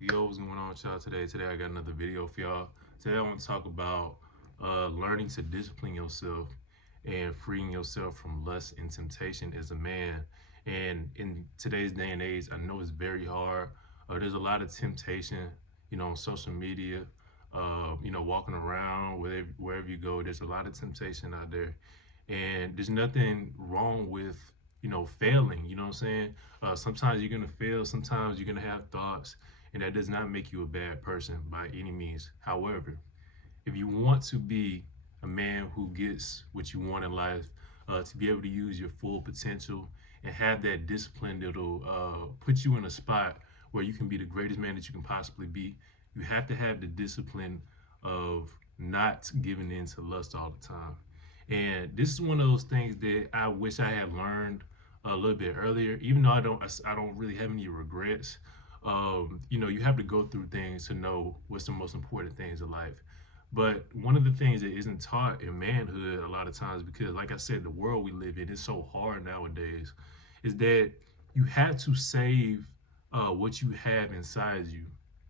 Yo, what's going on with y'all today? Today I got another video for y'all. Today I want to talk about learning to discipline yourself and freeing yourself from lust and temptation as a man. And in today's day and age, I know it's very hard. There's a lot of temptation, on social media, walking around, wherever you go, there's a lot of temptation out there. And there's nothing wrong with, failing, you know what I'm saying? Sometimes you're going to fail, sometimes you're going to have thoughts, and that does not make you a bad person by any means. However, if you want to be a man who gets what you want in life, to be able to use your full potential and have that discipline that'll put you in a spot where you can be the greatest man that you can possibly be, you have to have the discipline of not giving in to lust all the time. And this is one of those things that I wish I had learned a little bit earlier. Even though I don't really have any regrets. You have to go through things to know what's the most important things in life. But one of the things that isn't taught in manhood a lot of times, because like I said, the world we live in is so hard nowadays, is that you have to save what you have inside you.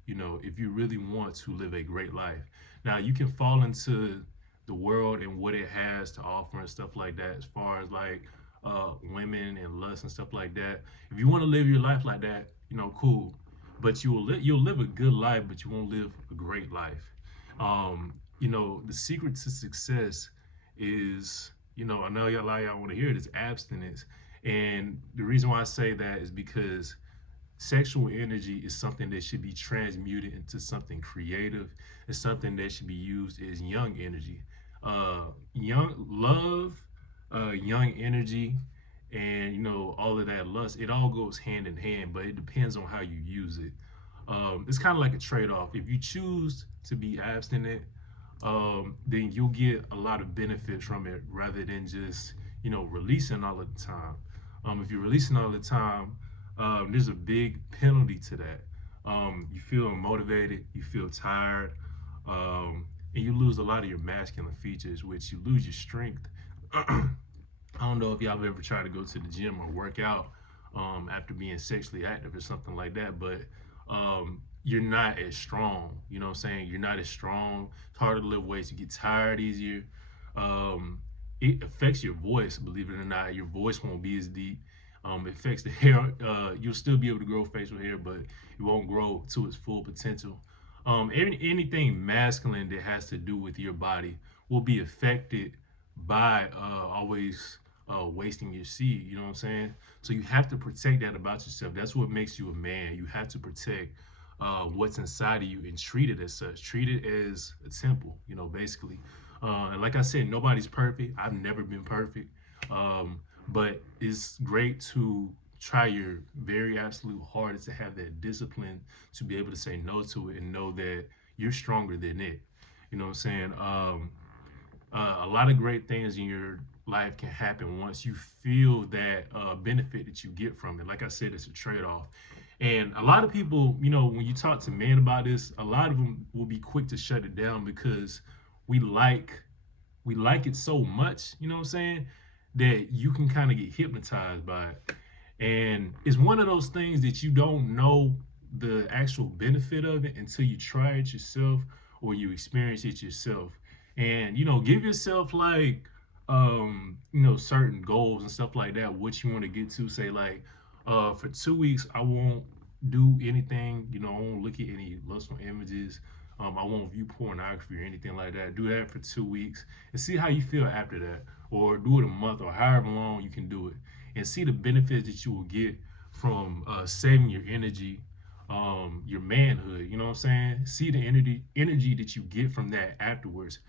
If you really want to live a great life. Now you can fall into the world and what it has to offer and stuff like that, as far as like women and lust and stuff like that. If you want to live your life like that, cool. But you'll live a good life, but you won't live a great life. The secret to success is, I know a lot of y'all want to hear it, is abstinence. And the reason why I say that is because sexual energy is something that should be transmuted into something creative. It's something that should be used as young energy. Young love, young energy, and all of that lust. It all goes hand in hand, but it depends on how you use it. It's kind of like a trade-off. If you choose to be abstinent, then you'll get a lot of benefits from it rather than just releasing all of the time. If you're releasing all the time, there's a big penalty to that. You feel motivated, you feel tired, and you lose a lot of your masculine features, which you lose your strength. I don't know if y'all have ever tried to go to the gym or work out after being sexually active or something like that, but you're not as strong. You know what I'm saying? You're not as strong. It's harder to lift weights. You get tired easier. Um, it affects your voice, believe it or not. Your voice won't be as deep. It affects the hair. You'll still be able to grow facial hair, but it won't grow to its full potential. Anything masculine that has to do with your body will be affected by always wasting your seed. You know what I'm saying? So you have to protect that about yourself. That's what makes you a man. You have to protect what's inside of you and treat it as such. Treat it as a temple, basically. And like I said, nobody's perfect. I've never been perfect. But it's great to try your very absolute hardest to have that discipline to be able to say no to it and know that you're stronger than it. You know what I'm saying? A lot of great things in your life can happen once you feel that benefit that you get from it. Like I said, it's a trade-off. And a lot of people, when you talk to men about this, a lot of them will be quick to shut it down because we like we like it so much, you know what I'm saying, that you can kind of get hypnotized by it. And it's one of those things that you don't know the actual benefit of it until you try it yourself or you experience it yourself. And give yourself like certain goals and stuff like that, what you want to get to. Say like for 2 weeks I won't do anything, I won't look at any lustful images. I won't view pornography or anything like that. Do that for 2 weeks and see how you feel after that. Or do it a month or however long you can do it, and see the benefits that you will get from saving your energy, your manhood. You know what I'm saying? See the energy that you get from that afterwards,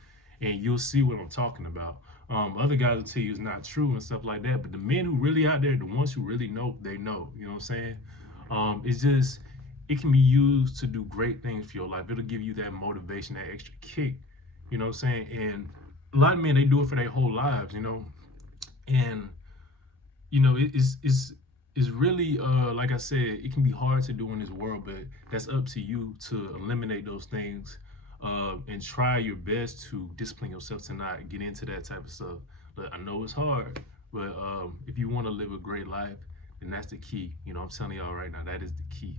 and you'll see what I'm talking about. Other guys will tell you it's not true and stuff like that, but the men who really out there, the ones who really know, they know. You know what I'm saying? It's just it can be used to do great things for your life. It'll give you that motivation, that extra kick. You know what I'm saying? And a lot of men, they do it for their whole lives. And it's really like I said, it can be hard to do in this world, but that's up to you to eliminate those things and try your best to discipline yourself to not get into that type of stuff. But I know it's hard, but if you want to live a great life, then that's the key. I'm telling y'all right now, that is the key.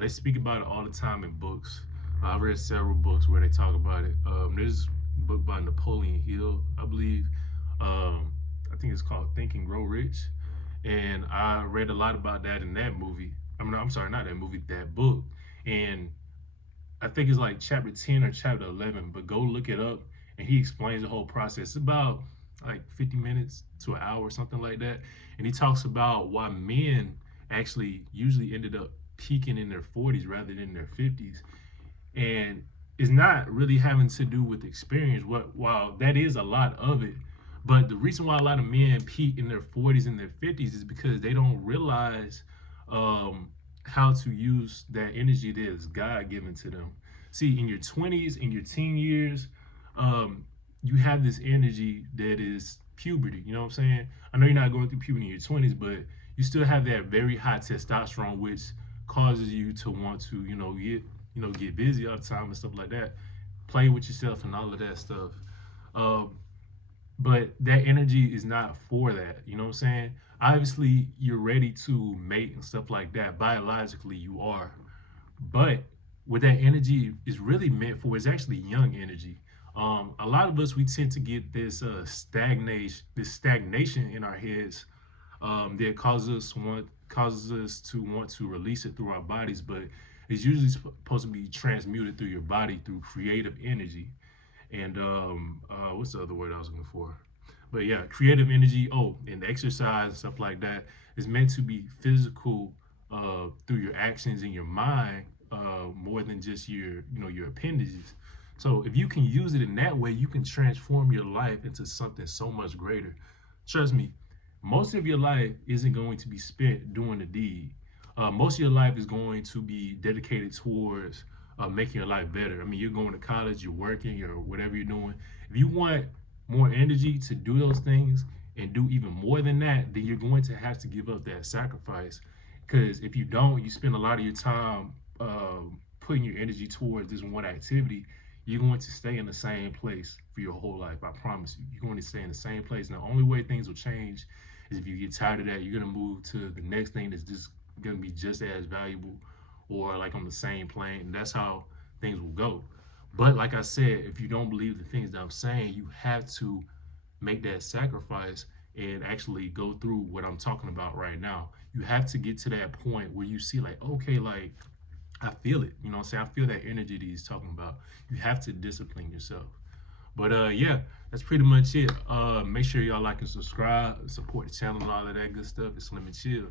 They speak about it all the time in books. I've read several books where they talk about it. There's a book by Napoleon Hill, I believe. I think it's called Think and Grow Rich. And I read a lot about that in that movie. I'm sorry, not that movie, that book. And I think it's like chapter 10 or chapter 11, but go look it up and he explains the whole process. It's about like 50 minutes to an hour or something like that. And he talks about why men actually usually ended up peaking in their 40s rather than their 50s. And it's not really having to do with experience. While that is a lot of it, but the reason why a lot of men peak in their 40s and their 50s is because they don't realize how to use that energy that is God given to them. See, in your 20s, in your teen years, you have this energy that is puberty. You know what I'm saying? I know you're not going through puberty in your 20s, but you still have that very high testosterone, which causes you to want to, get busy all the time and stuff like that, play with yourself and all of that stuff. But that energy is not for that. You know what I'm saying? Obviously, you're ready to mate and stuff like that. Biologically, you are. But what that energy is really meant for is actually young energy. A lot of us, we tend to get this stagnation in our heads that causes us to want to release it through our bodies, but it's usually supposed to be transmuted through your body through creative energy. And what's the other word I was looking for? But yeah, creative energy. Oh, and exercise and stuff like that is meant to be physical through your actions and your mind more than just your appendages. So if you can use it in that way, you can transform your life into something so much greater. Trust me, most of your life isn't going to be spent doing the deed. Most of your life is going to be dedicated towards making your life better. I mean, you're going to college, you're working, or whatever you're doing. If you want more energy to do those things and do even more than that, then you're going to have to give up that sacrifice. Because if you don't, you spend a lot of your time putting your energy towards this one activity, you're going to stay in the same place for your whole life. I promise you, you're going to stay in the same place. And the only way things will change is if you get tired of that, you're going to move to the next thing that's just going to be just as valuable or like on the same plane. And that's how things will go. But like I said, if you don't believe the things that I'm saying, you have to make that sacrifice and actually go through what I'm talking about right now. You have to get to that point where you see like, okay, like I feel it. You know what I'm saying? I feel that energy that he's talking about. You have to discipline yourself. But yeah, that's pretty much it. Make sure y'all like and subscribe, support the channel and all of that good stuff. It's Slim and Chill.